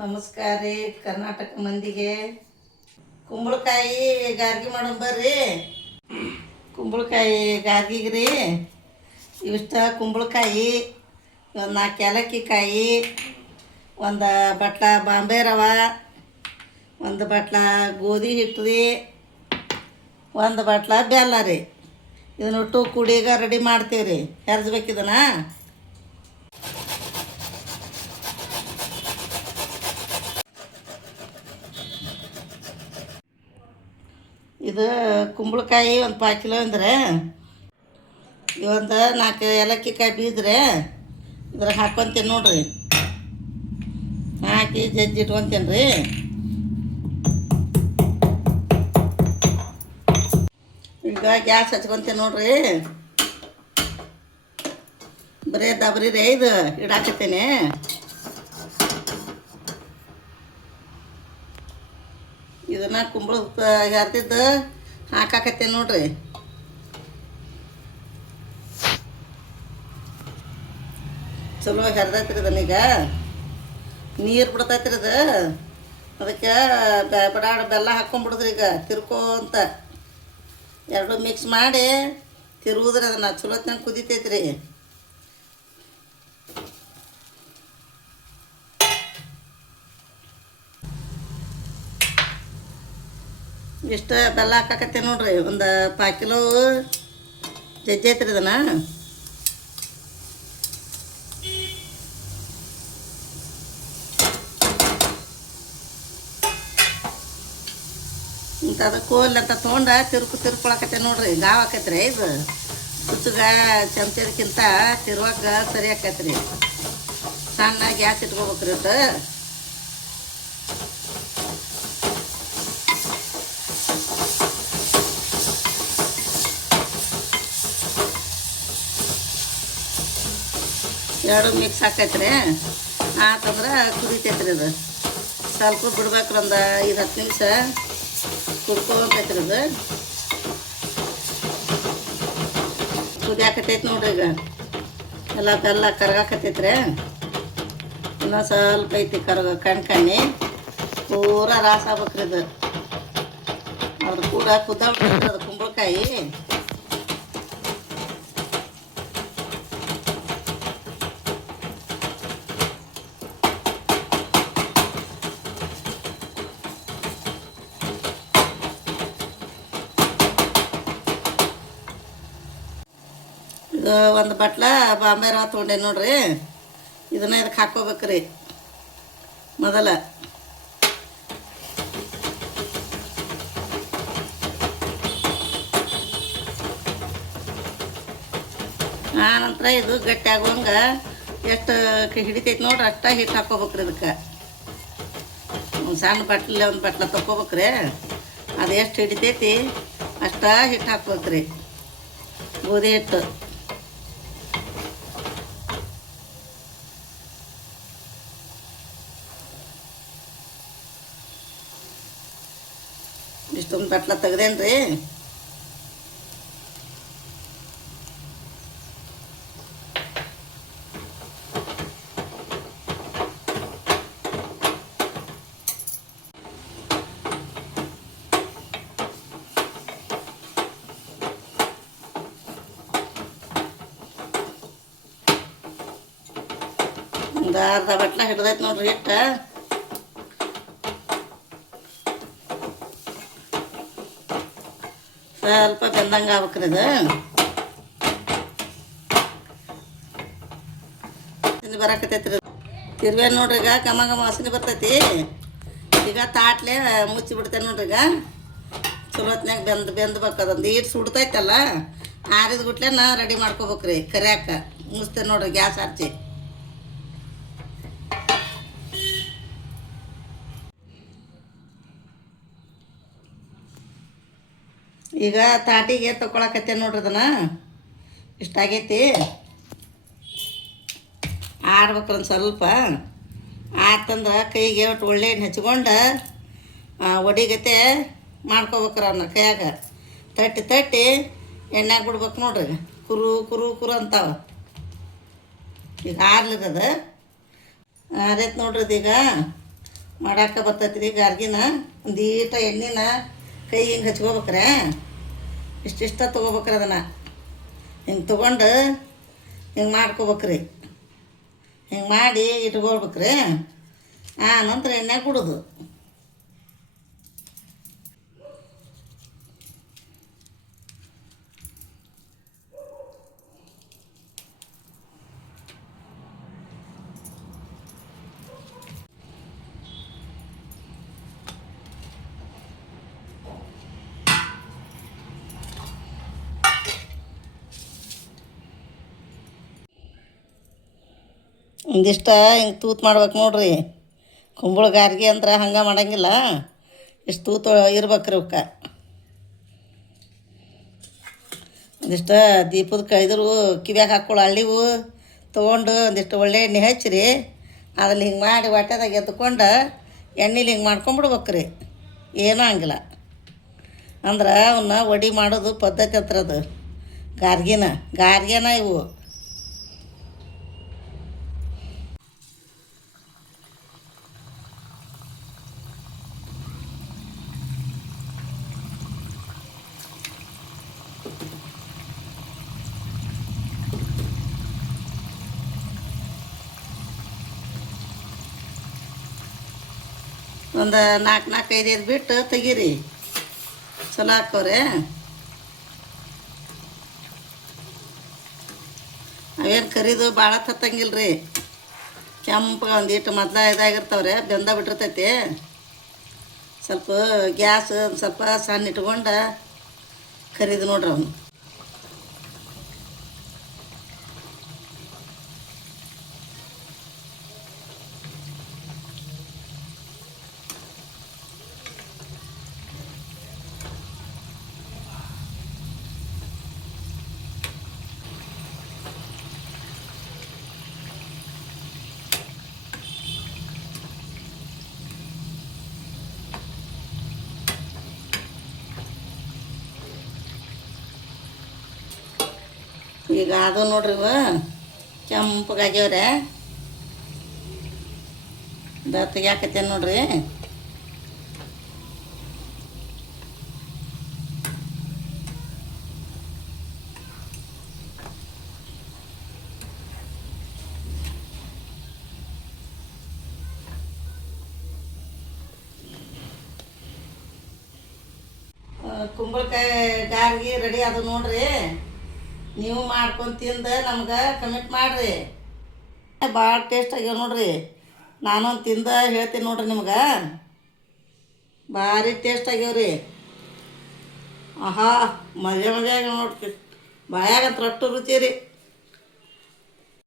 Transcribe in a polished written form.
ನಮಸ್ಕಾರ ರೀ ಕರ್ನಾಟಕ ಮಂದಿಗೆ. ಕುಂಬಳಕಾಯಿ ಗಾರ್ಗಿ ಮಾಡೋಣ ಬರ್ರಿ. ಕುಂಬಳಕಾಯಿ ಗಾರ್ಗಿಗೆ ರೀ ಇವಿಷ್ಟ ಕುಂಬಳಕಾಯಿ, ಒಂದು 4 ಏಲಕ್ಕಿ ಕಾಯಿ, ಒಂದು ಬಟ್ಲ ಬಾಂಬೆ ರವೆ, ಒಂದು ಬಟ್ಲ ಗೋಧಿ ಹಿಟ್ಟು ರೀ, ಒಂದು ಬಟ್ಲ ಬೆಲ್ಲ ರೀ. ಇದನ್ನೊಟ್ಟು ಕುಡಿಗ ರೆಡಿ ಮಾಡ್ತೀವಿ ರೀ. ಹೆರ್ಸ್ಬೇಕಿದನ ಇದು ಕುಂಬಳಕಾಯಿ ಒಂದು 5 ಕಿಲೋ ಅಂದ್ರೆ ಒಂದು 4 ಏಲಕ್ಕಿ ಕಾಯಿ ಬೀದ್ರೆ ಇದ್ರಾಗ ಹಾಕ್ಕೊಂತೀನಿ ನೋಡ್ರಿ. ಹಾಕಿ ಜಜ್ಜಿ ಇಟ್ಕೊತೀನಿ ರೀ. ಈಗ ಗ್ಯಾಸ್ ಹಚ್ಕೊತೀನಿ ನೋಡ್ರಿ. ಬರೀ ದಬ್ರಿ ರೀ ಇದು ಇಡಾಕತ್ತೀನಿ. ಇದನ್ನು ಕುಂಬಳ ಹರಿದಿದ್ದು ಹಾಕಾಕತ್ತೇನೆ ನೋಡ್ರಿ. ಚಲೋ ಹರಿದೈತ್ರಿ ಇದನ್ನೀಗ ನೀರು ಬಿಡ್ತೈತ್ರಿ ಇದು. ಅದಕ್ಕೆ ಬಡಾಡ ಬೆಲ್ಲ ಹಾಕ್ಕೊಂಬಿಡುದ್ರಿ. ಈಗ ತಿರ್ಕೋಂತ ಎರಡು ಮಿಕ್ಸ್ ಮಾಡಿ ತಿರುವುದ್ರಿ. ಅದನ್ನು ಚಲೋತ್ನಾಗ ಕುದಿತೈತ್ರಿ. ಇಷ್ಟು ಬೆಲ್ಲ ಹಾಕಾಕತ್ತೆ ನೋಡ್ರಿ. ಒಂದು 5 ಕಿಲೋ ಜಜ್ಜೈತ್ರಿ ಇದನ್ನು. ಇಂಥ ಅದು ಕೋಲ್ ಅಂತ ತೊಗೊಂಡು ತಿರ್ಕೊಳಕತ್ತೆ ನೋಡ್ರಿ. ಗಾವ್ ಆಕೈತ್ರಿ ಇದು. ಸುಚ್ಚಗ ಚಮಚದಕ್ಕಿಂತ ತಿರುವಾಗ ಸರಿ ಆಕೈತ್ರಿ. ಸಣ್ಣ ಗ್ಯಾಸ್ ಇಟ್ಕೋಬೇಕ್ರಿ ಇದು. ಎರಡು ಮಿಕ್ಸ್ ಹಾಕೈತ್ರಿ. ಆತಂದ್ರೆ ಕುದಿತೈತ್ರಿ ಇದು. ಸ್ವಲ್ಪ ಬಿಡ್ಬೇಕ್ರಿ, ಒಂದು 5-10 ನಿಮಿಷ ಕುದ್ಕೋಬೇಕೈತ್ರಿ ಇದು. ಕುದಿಯಾಕತ್ತೈತಿ ನೋಡ್ರಿ. ಈಗ ಎಲ್ಲ ಬೆಲ್ಲ ಕರಗಾಕತ್ತೈತ್ರಿ. ಇನ್ನೂ ಸ್ವಲ್ಪ ಐತಿ ಕಣ್ಣಿ ಪೂರ ರಾಸ ಆಗ್ಬೇಕ್ರಿ ಇದು. ಅದ್ರ ಕೂಡ ಕುದ್ದಾಡ್ಬೇಕ್ರಿ ಅದು ಕುಂಬಳಕಾಯಿ. ಇದು ಒಂದು ಬಟ್ಲ ಬಾಂಬೆ ರವೆ ತೊಗೊಂಡೆ ನೋಡ್ರಿ. ಇದನ್ನ ಇದಕ್ಕೆ ಹಾಕ್ಕೋಬೇಕ್ರಿ ಮೊದಲ. ಆನಂತರ ಇದು ಗಟ್ಟಿ ಆಗುವಂಗೆ ಎಷ್ಟು ಹಿಡಿತೈತಿ ನೋಡ್ರಿ ಅಷ್ಟ ಹಿಟ್ಟು ಹಾಕ್ಕೋಬೇಕ್ರಿ. ಇದಕ್ಕೆ ಒಂದು ಸಣ್ಣ ಬಟ್ಲೆ ಒಂದು ಬಟ್ಲ ತಗೋಬೇಕ್ರಿ. ಅದು ಎಷ್ಟು ಹಿಡಿತೈತಿ ಅಷ್ಟ ಹಿಟ್ಟು ಹಾಕ್ಬೇಕ್ರಿ, ಗೋಧಿ ಹಿಟ್ಟು. ಇಷ್ಟೊಂದು ಬಟ್ಲ ತೆಗ್ದೇನ್ರಿ. ಒಂದು ಅರ್ಧ ಬಟ್ಲ ಹಿಡ್ದೈತೆ ನೋಡ್ರಿ ಹಿಟ್ಟು. ಸ್ವಲ್ಪ ಬೆಂದಂಗೆ ಆಗ್ಬೇಕ್ರಿ ಇದು. ಬರಾಕತ್ತೈತ್ರಿ ತಿರ್ವೆ ನೋಡ್ರಿ. ಈಗ ಘಮ ಘಮ ವಾಸನೆ ಬರ್ತೈತಿ. ಈಗ ತಾಟ್ಲೆ ಮುಚ್ಚಿ ಬಿಡ್ತೇನೆ ನೋಡ್ರಿ. ಈಗ ಚಲೋತ್ನಾಗ ಬೆಂದ್ಬೇಕು. ಅದೊಂದು ಈಟ್ ಸುಡ್ತೈತಲ್ಲ, ಆರಿದ ಗುಟ್ಲೆನ ರೆಡಿ ಮಾಡ್ಕೋಬೇಕ್ರಿ ಕರಿಯಾಕ. ಮುಚ್ತೇನೆ ನೋಡ್ರಿ ಗ್ಯಾಸ್ ಹಚ್ಚಿ. ಈಗ ತಾಟಿಗೆ ತಗೊಳಕತ್ತೆ ನೋಡ್ರಿ. ಅದನ್ನು ಇಷ್ಟಾಗೈತಿ. ಆಡ್ಬೇಕ್ರಿ ಒಂದು ಸ್ವಲ್ಪ. ಆತಂದ್ರೆ ಕೈಗೆ ಒಟ್ಟು ಒಳ್ಳೆ ಎಣ್ಣೆ ಹಚ್ಕೊಂಡು ಒಡಿಗತೆ ಮಾಡ್ಕೋಬೇಕ್ರಿ. ಅವನ್ನ ಕೈಯಾಗ ತಟ್ಟಿ ತಟ್ಟಿ ಎಣ್ಣೆಗೆ ಬಿಡ್ಬೇಕು ನೋಡ್ರಿ. ಕುರು ಕುರು ಕುರು ಅಂತಾವ. ಈಗ ಆರ್ಲಿದದ ಆರೈತೆ ನೋಡ್ರಿ. ಈಗ ಮಾಡಾಕ ಬರ್ತೈತಿ ರೀ ಗಾರ್ಗಿನ. ಒಂದು ಈಟ ಎಣ್ಣೆನ ಕೈ ಹಿಂಗೆ ಹಚ್ಕೋಬೇಕ್ರೆ, ಇಷ್ಟಿಷ್ಟ ತೊಗೋಬೇಕ್ರಿ. ಅದನ್ನು ಹಿಂಗೆ ತೊಗೊಂಡು ಹಿಂಗೆ ಮಾಡ್ಕೋಬೇಕ್ರಿ. ಹಿಂಗೆ ಮಾಡಿ ಇಟ್ಕೊಳ್ಬೇಕ್ರಿ. ಆ ನಂತರ ಎಣ್ಣೆ ಕುಡೋದು. ಒಂದಿಷ್ಟ ಹಿಂಗೆ ತೂತು ಮಾಡ್ಬೇಕು ನೋಡ್ರಿ. ಕುಂಬಳಗಾರ್ಗಿ ಅಂದ್ರೆ ಹಂಗೆ ಮಾಡಂಗಿಲ್ಲ, ಇಷ್ಟು ತೂತು ಇರ್ಬೇಕ್ರಿ ಅವಕ್ಕೆ. ಒಂದಿಷ್ಟು ದೀಪದ ಕೈದ್ರು ಕಿವ್ಯಾಗ ಹಾಕ್ಕೊಳ್ಳೋ ಹಳ್ಳಿವು ತೊಗೊಂಡು ಒಂದಿಷ್ಟು ಒಳ್ಳೆ ಎಣ್ಣೆ ಹಚ್ಚಿರಿ. ಅದ್ರಲ್ಲಿ ಹಿಂಗೆ ಮಾಡಿ ಹೊಟ್ಟೆದಾಗ ಎದ್ದುಕೊಂಡು ಎಣ್ಣೆಲಿ ಹಿಂಗೆ ಮಾಡ್ಕೊಂಬಿಡ್ಬೇಕ್ರಿ. ಏನೂ ಹಂಗಿಲ್ಲ ಅಂದ್ರೆ ಅವನ್ನ ವಡೆ ಮಾಡೋದು ಪದ್ಧತಿ ಹತ್ರ ಅದು. ಗಾರ್ಗಿನ ಇವು. ಒಂದು 4-5 ಬಿಟ್ಟು ತೆಗೀರಿ, ಚಲೋ ಹಾಕವ್ರೆ. ಅವೇನು ಕರಿದು ಭಾಳ ತತ್ತಂಗಿಲ್ಲ ರೀ. ಕೆಂಪಗೆ ಒಂದಿಟ್ಟು ಮೊದಲ ಇದಾಗಿರ್ತಾವ್ರೆ, ಬೆಂದ ಬಿಟ್ಟಿರ್ತೈತಿ. ಸ್ವಲ್ಪ ಗ್ಯಾಸ್ ಒಂದು ಸ್ವಲ್ಪ ಸಣ್ಣ ಇಟ್ಕೊಂಡು ಕರಿದು ನೋಡ್ರಿ ಅವನು. ಈಗ ಅದು ನೋಡ್ರಿ ಇವು ಕೆಂಪಗಾಗ್ಯವ್ರೆ. ತೆಗ್ಯಾಕತ್ತೇನು ನೋಡ್ರಿ. ಕುಂಬಳಕಾಯಿ ಗಾರ್ಗಿ ರೆಡಿ ಅದು ನೋಡ್ರಿ. ನೀವು ಮಾಡ್ಕೊಂಡು ತಿಂದು ನಮ್ಗೆ ಕಮೆಂಟ್ ಮಾಡಿರಿ. ಭಾಳ ಟೇಸ್ಟ್ ಆಗ್ಯಾವ ನೋಡ್ರಿ. ನಾನೊಂದು ತಿಂದು ಹೇಳ್ತೀನಿ ನೋಡ್ರಿ ನಿಮ್ಗೆ. ಭಾರಿ ಟೇಸ್ಟ್ ಆಗ್ಯಾವ್ರಿ. ಆಹಾ, ಮಜಾ ಆಗ್ಯಾವ ನೋಡ್ರಿ. ಬಾಯಾಗಂತ ರೊಟ್ಟು ರುಚಿ ರೀ.